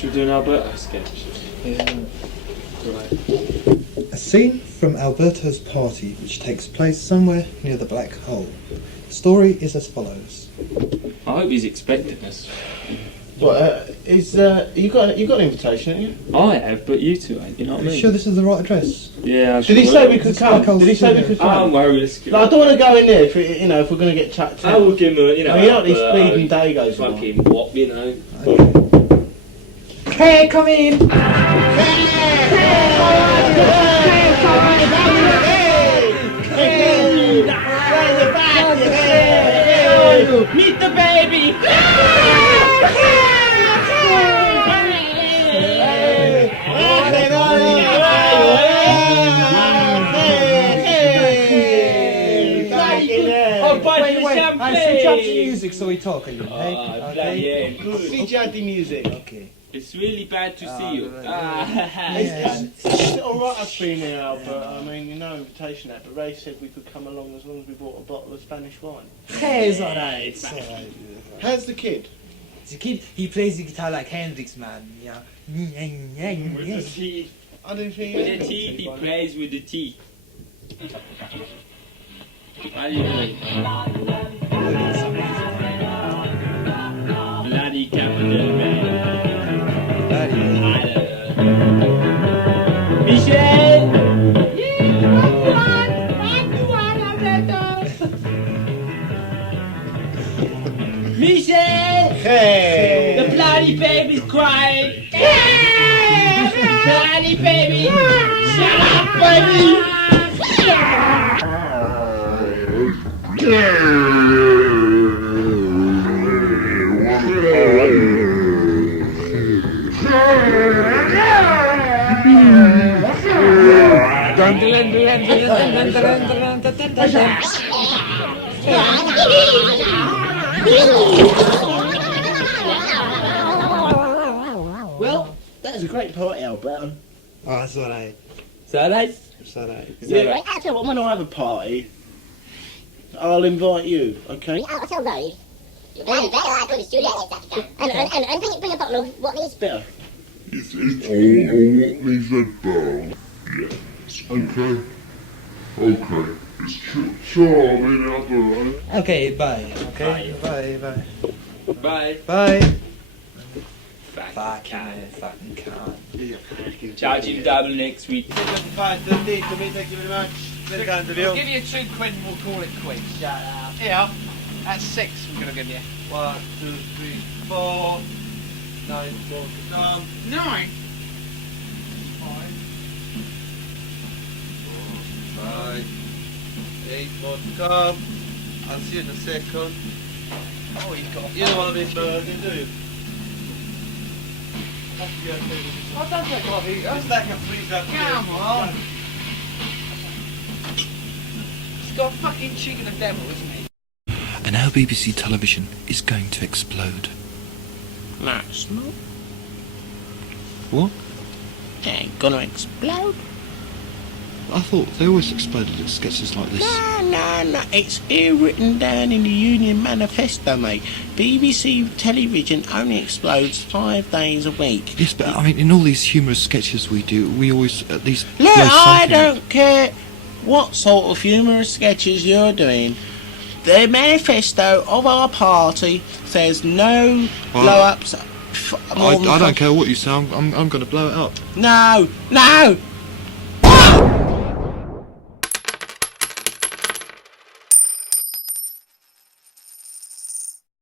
Should we do an Alberto sketch? Yeah. Right. A scene from Alberto's party, which takes place somewhere near the black hole. The story is as follows. I hope he's expecting us. What, you got an invitation, haven't you? I have, but you two ain't, you know what I Are you mean? sure this is the right address? Yeah. Did he say we could come? Did he say we could come? Don't worry, let's go. No, I don't want to go in there if we're going to get chucked I out. will give him a, you know... I mean, you know what these bleeding Dagos are. Fucking wop, you know. Hey, come in! Meet the baby! I switch up the music so we talk a little, hey? Okay. Yeah, good. Switch out the music. Okay. It's really bad to see you. It's alright I've been here, Albert. I mean, you know, invitation out, but Ray said we could come along as long as we bought a bottle of Spanish wine. Hey, it's alright, it's alright. How's the kid? The kid, he plays the guitar like Hendrix, man. Yeah. With the teeth. I didn't think With the teeth, he plays with the teeth. How do you play? Bloody capital, man. Michel! Michel! Hey! The bloody baby's crying! Bloody baby! Shut up, baby! Well, that was a great party, Alberto. Oh, that's alright. Is that nice? That's alright. Yeah, I tell you what, when I have a party, I'll invite you, okay? I'll tell Dave. And go to the studio and bring a bottle of what is Better. It's all what these red barrel. Yes. Okay. Okay. It's sure, I mean, I'll do it. Okay, bye. Okay? Bye, bye. Bye. Bye. Fucking Fucking can't. Charge him double next week. Fine, thank you very much. Let's go into We'll give you £2 and we'll call it quits. Shut up. Here, that's 6 we're going to give you. 1, 2, 3, 4. 9 more to come. 9? 5. 8 more to come. I'll see you in a second. Oh, he's got You don't want to be burning, do you? I don't take coffee. Just like a freezer. Come on. He's got fucking cheek of the devil, isn't he? And our BBC television is going to explode. No, it's not. What? It ain't gonna explode. I thought they always exploded at sketches like this. No. It's here written down in the Union Manifesto, mate. BBC television only explodes 5 days a week. Yes, but I mean, in all these humorous sketches we do, we always at least Look, blow I something up. don't care what sort of humorous sketches you're doing. The manifesto of our party says no Well, blow-ups. I don't care what you say, I'm going to blow it up. No!